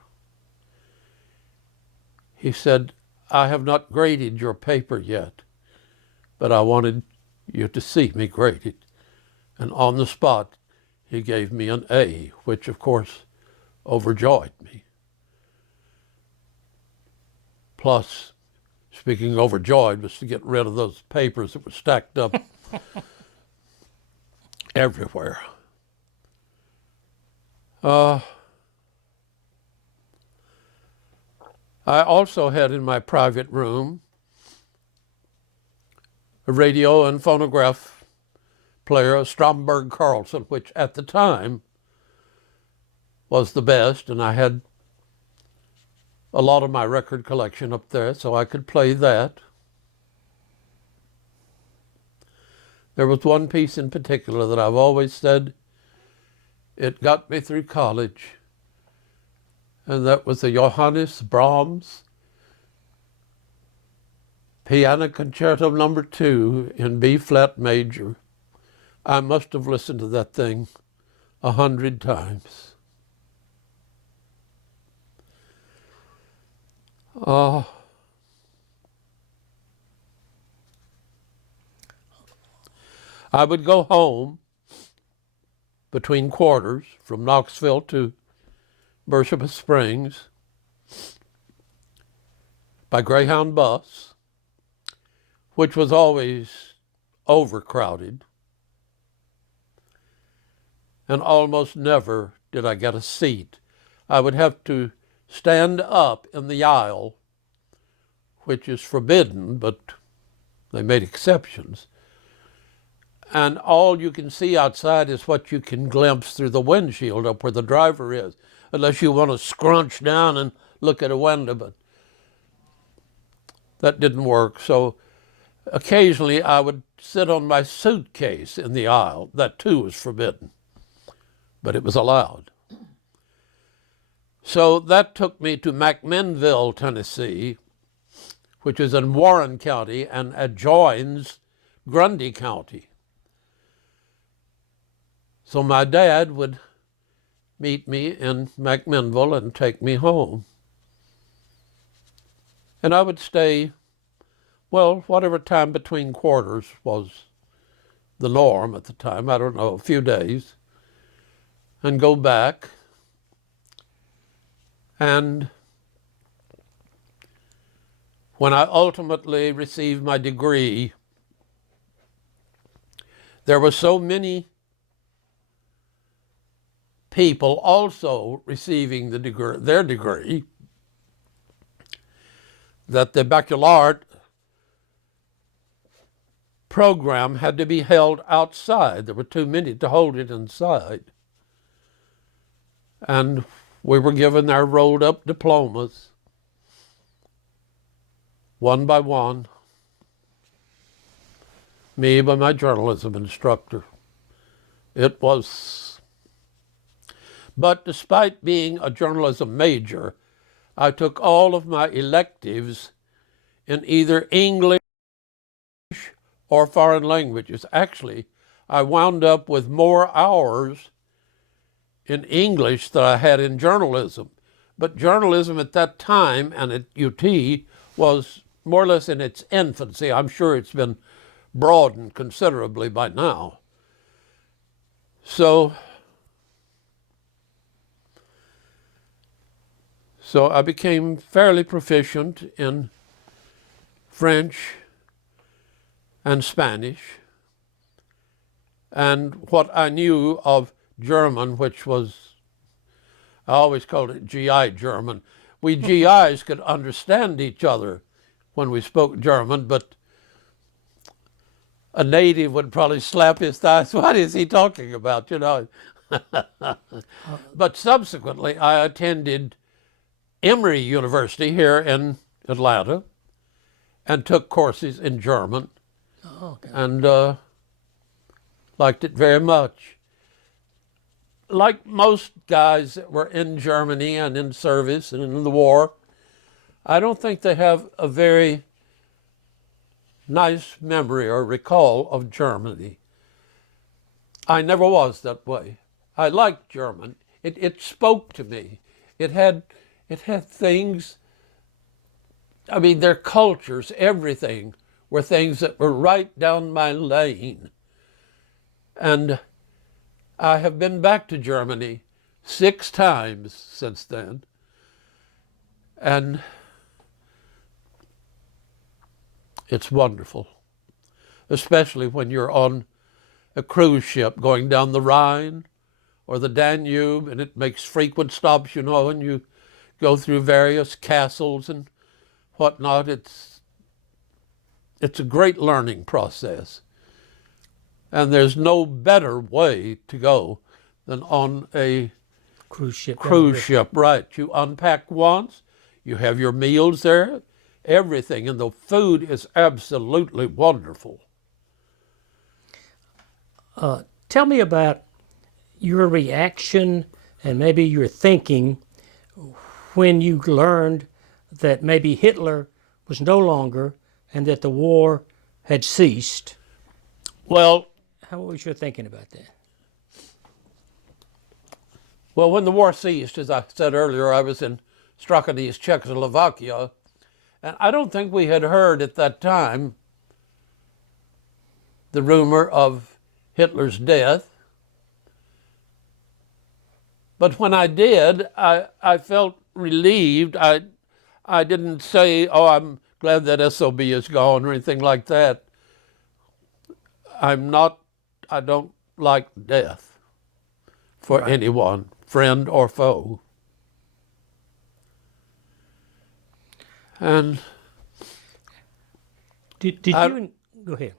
He said, I have not graded your paper yet, but I wanted you to see me grade it. And on the spot, he gave me an A, which of course overjoyed me. Plus, speaking overjoyed was to get rid of those papers that were stacked up everywhere. I also had in my private room a radio and phonograph player, a Stromberg Carlson, which at the time was the best, and I had a lot of my record collection up there, so I could play that. There was one piece in particular that I've always said it got me through college, and that was the Johannes Brahms Piano Concerto No. 2 in B-flat major. I must have listened to that thing 100 times. I would go home between quarters from Knoxville to Bishop Springs by Greyhound bus, which was always overcrowded, and almost never did I get a seat. I would have to stand up in the aisle, which is forbidden, but they made exceptions. And all you can see outside is what you can glimpse through the windshield up where the driver is, unless you want to scrunch down and look at a window, but that didn't work. So occasionally I would sit on my suitcase in the aisle. That too was forbidden, but it was allowed. So that took me to McMinnville, Tennessee, which is in Warren County and adjoins Grundy County. So my dad would meet me in McMinnville and take me home. And I would stay, well, whatever time between quarters was the norm at the time, I don't know, a few days, and go back. And when I ultimately received my degree, there were so many people also receiving their degree that the baccalaureate program had to be held outside. There were too many to hold it inside. And we were given our rolled up diplomas, one by one, me by my journalism instructor. It was, but despite being a journalism major, I took all of my electives in either English or foreign languages. Actually, I wound up with more hours in English than I had in journalism. But journalism at that time and at UT was more or less in its infancy. I'm sure it's been broadened considerably by now. So I became fairly proficient in French and Spanish, and what I knew of German, which was, I always called it GI German. We GIs could understand each other when we spoke German, but a native would probably slap his thighs. What is he talking about, you know? But subsequently, I attended Emory University here in Atlanta and took courses in German. Oh, okay. And liked it very much. Like most guys that were in Germany and in service and in the war, I don't think they have a very nice memory or recall of Germany. I never was that way. I liked German. It spoke to me. It had things, I mean, their cultures, everything, were things that were right down my lane. And I have been back to Germany 6 times since then. And it's wonderful, especially when you're on a cruise ship going down the Rhine or the Danube, and it makes frequent stops, you know, and you go through various castles and whatnot. It's a great learning process. And there's no better way to go than on a Cruise ship. right. You unpack once, you have your meals there, everything, and the food is absolutely wonderful. Tell me about your reaction and maybe your thinking when you learned that maybe Hitler was no longer and that the war had ceased. Well, How was your thinking about that? Well, when the war ceased, as I said earlier, I was in Strakonice, Czechoslovakia, and I don't think we had heard at that time the rumor of Hitler's death. But when I did, I felt relieved. I didn't say, oh, I'm glad that SOB is gone or anything like that. I don't like death for anyone, friend or foe. And Did you go ahead?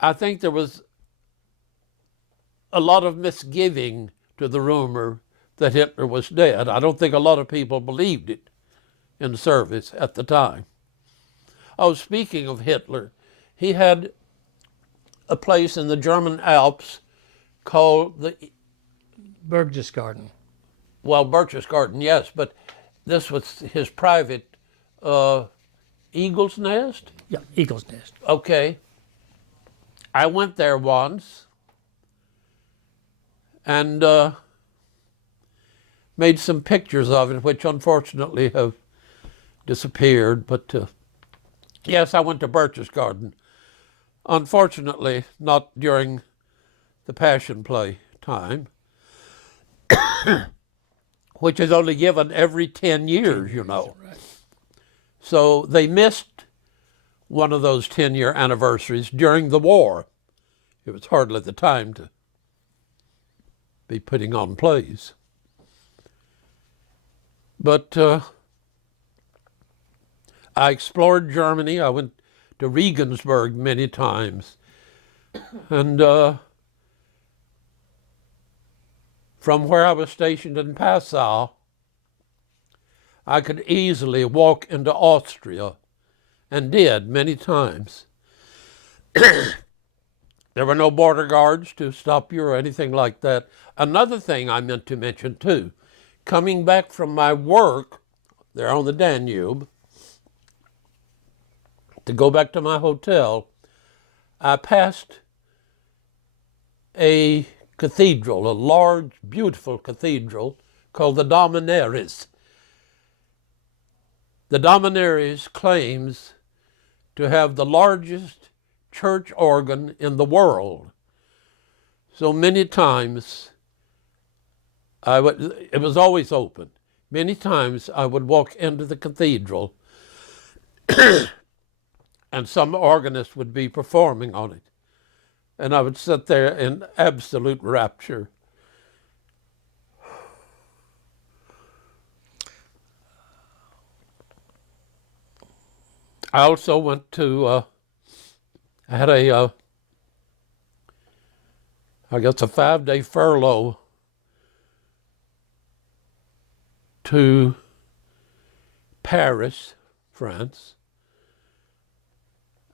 I think there was a lot of misgiving to the rumor that Hitler was dead. I don't think a lot of people believed it in service at the time. Oh, speaking of Hitler, he had a place in the German Alps called the Burgess Garden. Burgess Garden, yes, but this was his private eagle's nest? Yeah, Eagle's Nest. Okay. I went there once and made some pictures of it, which unfortunately have disappeared. But yes, I went to Burgess Garden. Unfortunately, not during the Passion Play time, which is only given every 10 years, you know. Right. So they missed one of those 10-year anniversaries during the war. It was hardly the time to be putting on plays. But I explored Germany. I went to Regensburg many times. And from where I was stationed in Passau, I could easily walk into Austria, and did many times. There were no border guards to stop you or anything like that. Another thing I meant to mention too, coming back from my work there on the Danube, to go back to my hotel, I passed a cathedral, a large, beautiful cathedral called the Dominaris. The Dominaris claims to have the largest church organ in the world. So many times, it was always open. Many times I would walk into the cathedral and some organist would be performing on it. And I would sit there in absolute rapture. I also went to, I had I guess a 5-day furlough to Paris, France.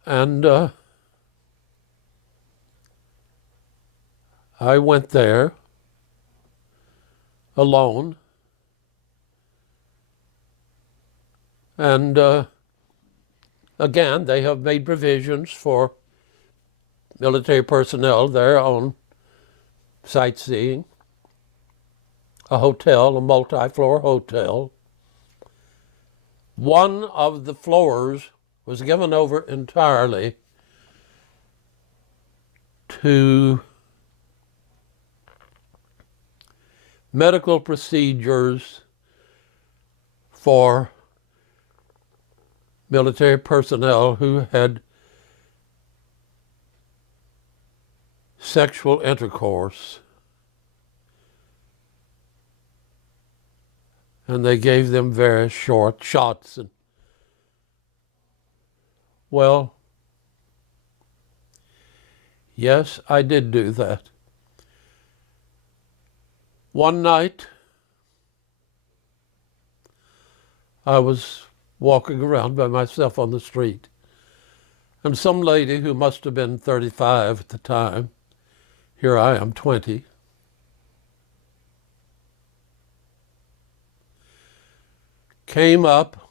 And I went there alone. And again, they have made provisions for military personnel there on sightseeing, a hotel, a multi-floor hotel. One of the floors was given over entirely to medical procedures for military personnel who had sexual intercourse. And they gave them very short shots. And, well, yes, I did do that. One night, I was walking around by myself on the street, and some lady who must have been 35 at the time, here I am, 20, came up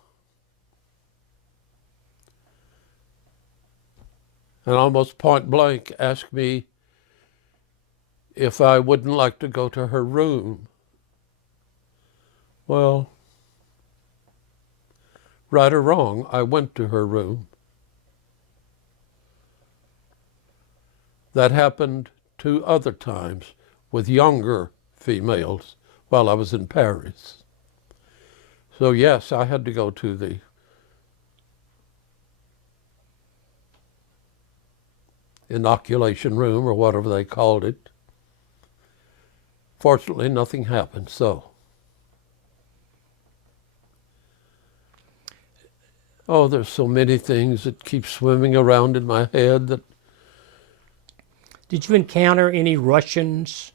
and almost point blank asked me if I wouldn't like to go to her room. Well, right or wrong, I went to her room. That happened 2 other times with younger females while I was in Paris. So yes, I had to go to the inoculation room or whatever they called it. Fortunately, nothing happened, so. Oh, there's so many things that keep swimming around in my head that. Did you encounter any Russians?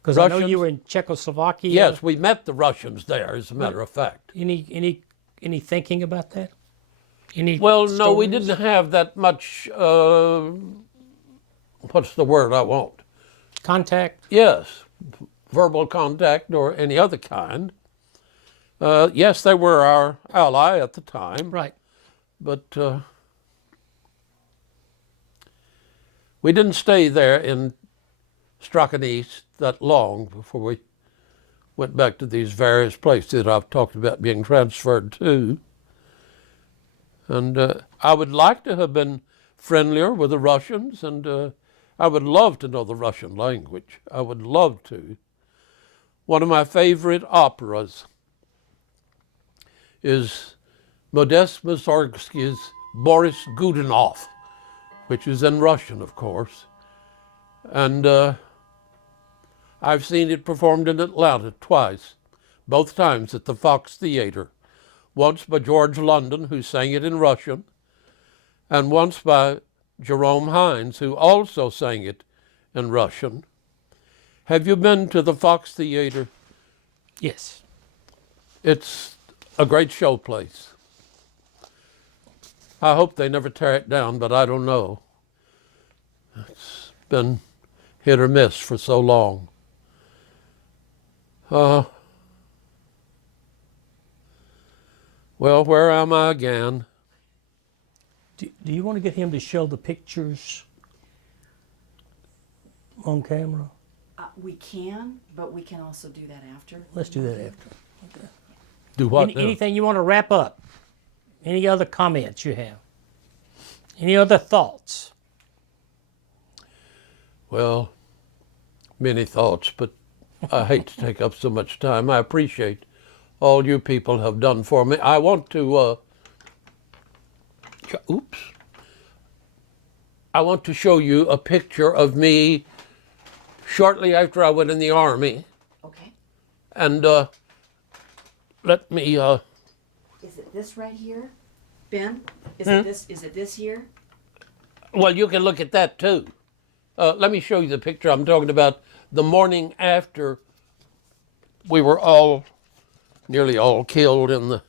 Because I know you Russians? were in Czechoslovakia. Yes, we met the Russians there, as a matter of fact. Any thinking about that? Any Well, no, we stories? didn't have that much, what's the word I want? Contact? Yes, verbal contact or any other kind. Yes, they were our ally at the time, Right. but we didn't stay there in Strakonice that long before we went back to these various places that I've talked about being transferred to. And I would like to have been friendlier with the Russians, and I would love to know the Russian language. I would love to. One of my favorite operas is Modest Mussorgsky's Boris Godunov, which is in Russian, of course. And I've seen it performed in Atlanta twice, both times at the Fox Theater. Once by George London, who sang it in Russian, and once by Jerome Hines, who also sang it in Russian. Have you been to the Fox Theater? Yes. It's a great show place. I hope they never tear it down, but I don't know. It's been hit or miss for so long. Well, where am I again? Do you want to get him to show the pictures on camera? We can, but we can also do that after. Let's do that after. Do what now? Anything you want to wrap up? Any other comments you have? Any other thoughts? Well, many thoughts, but I hate to take up so much time. I appreciate all you people have done for me. I want to, I want to show you a picture of me shortly after I went in the Army. Okay. And let me, Is it this right here, Ben? Is it this? Is it this here? well, you can look at that too. Let me show you the picture I'm talking about. The morning after we were nearly all killed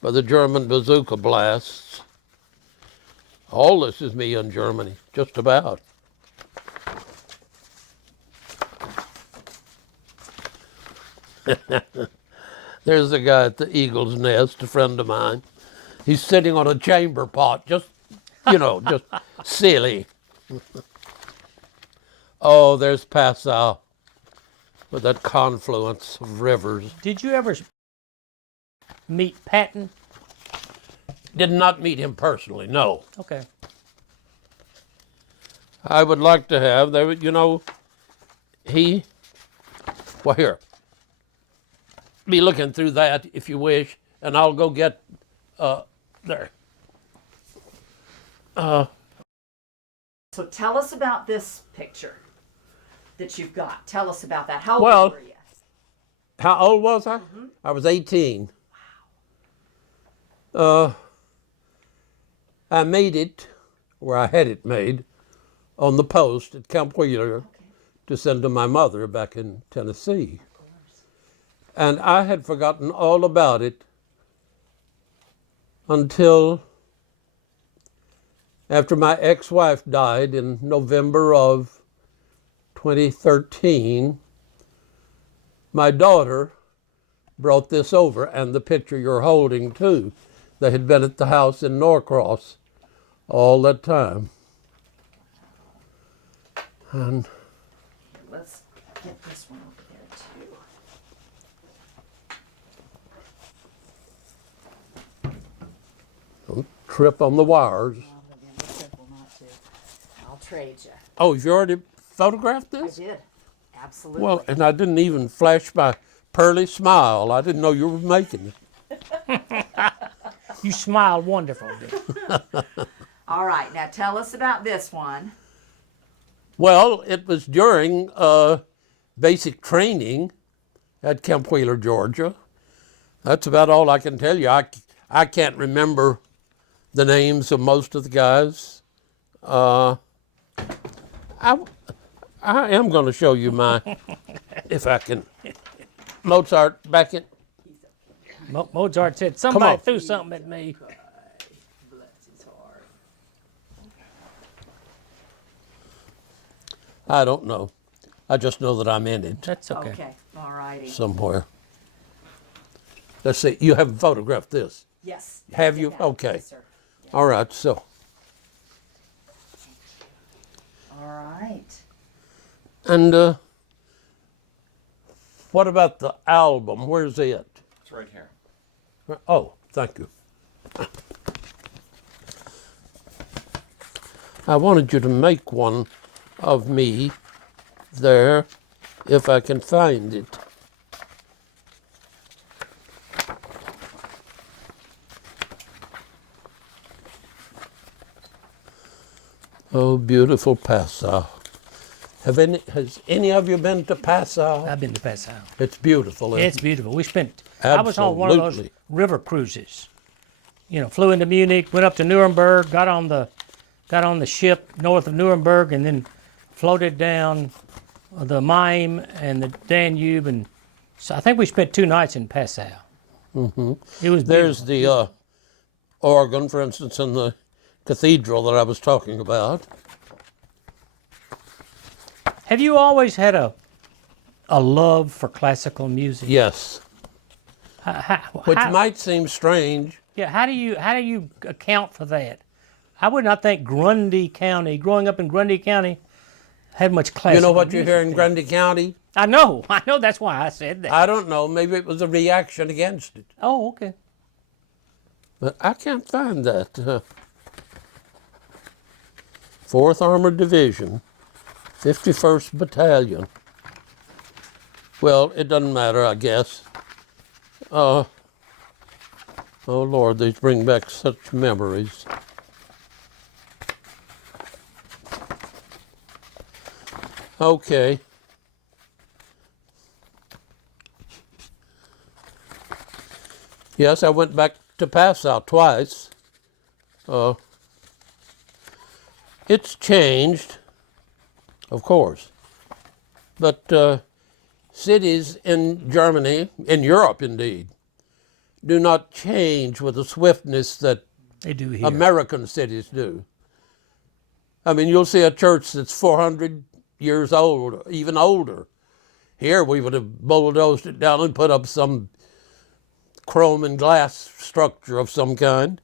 by the German bazooka blasts. All this is me in Germany, just about. There's the guy at the Eagle's Nest, a friend of mine. He's sitting on a chamber pot, just silly. Oh, there's Passau with that confluence of rivers. Did you ever meet Patton? Did not meet him personally, no. Okay. I would like to have. Well, here. Be looking through that if you wish, and I'll go get there. So tell us about this picture that you've got. Tell us about that. How Well- old were you? How old was I? I was 18. I made it, or I had it made, on the post at Camp Wheeler to send to my mother back in Tennessee. And I had forgotten all about it until after my ex-wife died in November of 2013. My daughter brought this over, and the picture you're holding too. They had been at the house in Norcross all that time. And Let's get this one over there too. don't trip on the wires. Be careful not to. I'll betrayed you. Oh, you already photographed I this? did. Absolutely. Well, and I didn't even flash my pearly smile. I didn't know you were making it. You smile wonderful, dear. All right, now tell us about this one. Well, it was during basic training at Camp Wheeler, Georgia. That's about all I can tell you. I can't remember the names of most of the guys. I am going to show you my, if I can. Mozart, back in. Mozart said, on. somebody threw something at me. Bless his heart. I don't know. I just know that I'm in it That's okay. Okay, all righty. somewhere. Let's see. You haven't photographed this. Yes. Have you? Yeah. Okay. Yes, sir. All right. So, All right. and what about the album? Where's it? It's right here. Oh, thank you. I wanted you to make one of me there, if I can find it. Oh, beautiful Passau. Has any of you been to Passau? I've been to Passau. It's beautiful. Isn't It's it? beautiful. I was on one of those Absolutely. river cruises. You know, flew into Munich, went up to Nuremberg, got on the ship north of Nuremberg, and then floated down the Main and the Danube, and so I think we spent 2 nights in Passau. Mm-hmm. It was There's beautiful. the organ, for instance, in the cathedral that I was talking about. Have you always had a love for classical music? Yes, which How- might seem strange. Yeah, how do you account for that? I would not think Grundy County, growing up in Grundy County, had much classical You know what you music hear in there. Grundy County? I know, that's why I said that. I don't know. Maybe it was a reaction against it. Oh, okay. But I can't find that. 4th Armored Division, 51st Battalion. Well, it doesn't matter, I guess. Oh, Lord, these bring back such memories. Okay. Yes, I went back to Passau twice. It's changed, of course. But cities in Germany, in Europe indeed, do not change with the swiftness that They do here. American cities do. I mean, you'll see a church that's 400 years old, even older. Here, we would have bulldozed it down and put up some chrome and glass structure of some kind.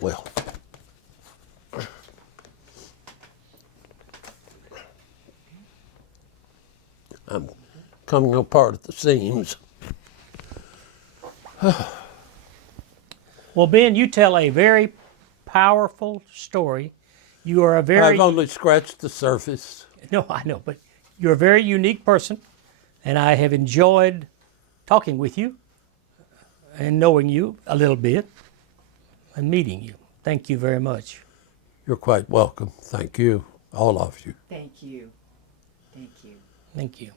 Well, I'm coming apart at the seams. Well, Ben, you tell a very powerful story. You are a very I've only scratched the surface. no, I know, but you're a very unique person, and I have enjoyed talking with you and knowing you a little bit and meeting you. Thank you very much. You're quite welcome. Thank you, all of you. Thank you. Thank you. Thank you.